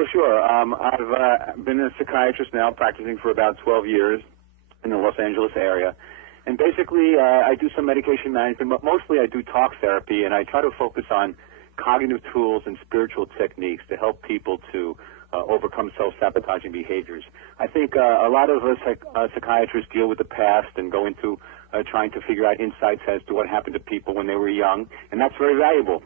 Well, sure. I've been a psychiatrist now, practicing for about 12 years in the Los Angeles area. And basically, I do some medication management, but mostly I do talk therapy, and I try to focus on cognitive tools and spiritual techniques to help people to overcome self-sabotaging behaviors. I think a lot of us psychiatrists deal with the past and go into trying to figure out insights as to what happened to people when they were young, and that's very valuable.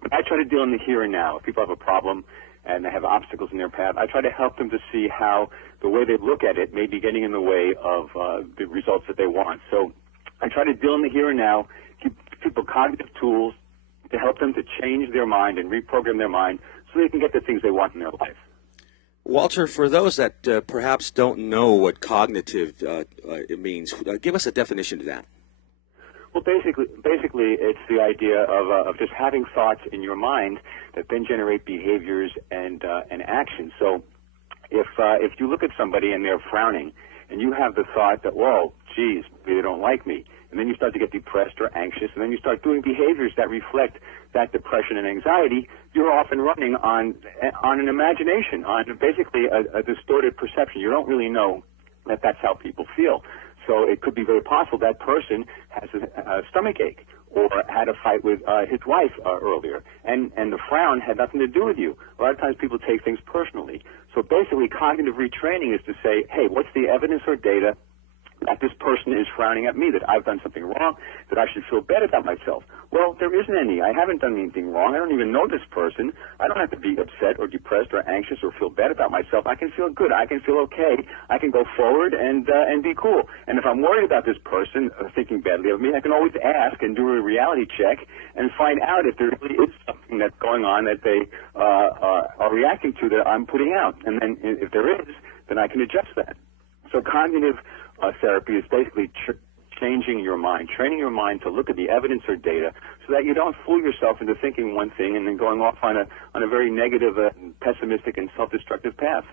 But I try to deal in the here and now. If people have a problem and they have obstacles in their path, I try to help them to see how the way they look at it may be getting in the way of the results that they want. So I try to deal in the here and now, give people cognitive tools to help them to change their mind and reprogram their mind so they can get the things they want in their life. Walter, for those that perhaps don't know what cognitive it means, give us a definition to that. Well, basically, it's the idea of just having thoughts in your mind that then generate behaviors and actions. So, if you look at somebody and they're frowning, and you have the thought that, whoa, geez, maybe they don't like me, and then you start to get depressed or anxious, and then you start doing behaviors that reflect that depression and anxiety, you're often running on an imagination, on basically a distorted perception. You don't really know that that's how people feel. So it could be very possible that person has a stomach ache or had a fight with his wife earlier, and the frown had nothing to do with you. A lot of times people take things personally. So basically cognitive retraining is to say, hey, what's the evidence or data that this person is frowning at me, that I've done something wrong, that I should feel bad about myself? Well, there isn't any. I haven't done anything wrong. I don't even know this person. I don't have to be upset or depressed or anxious or feel bad about myself. I can feel good. I can feel okay. I can go forward and be cool. And if I'm worried about this person thinking badly of me, I can always ask and do a reality check and find out if there really is something that's going on that they are reacting to that I'm putting out. And then if there is, then I can adjust that. So cognitive therapy is basically changing your mind, training your mind to look at the evidence or data so that you don't fool yourself into thinking one thing and then going off on a very negative, pessimistic, and self-destructive path.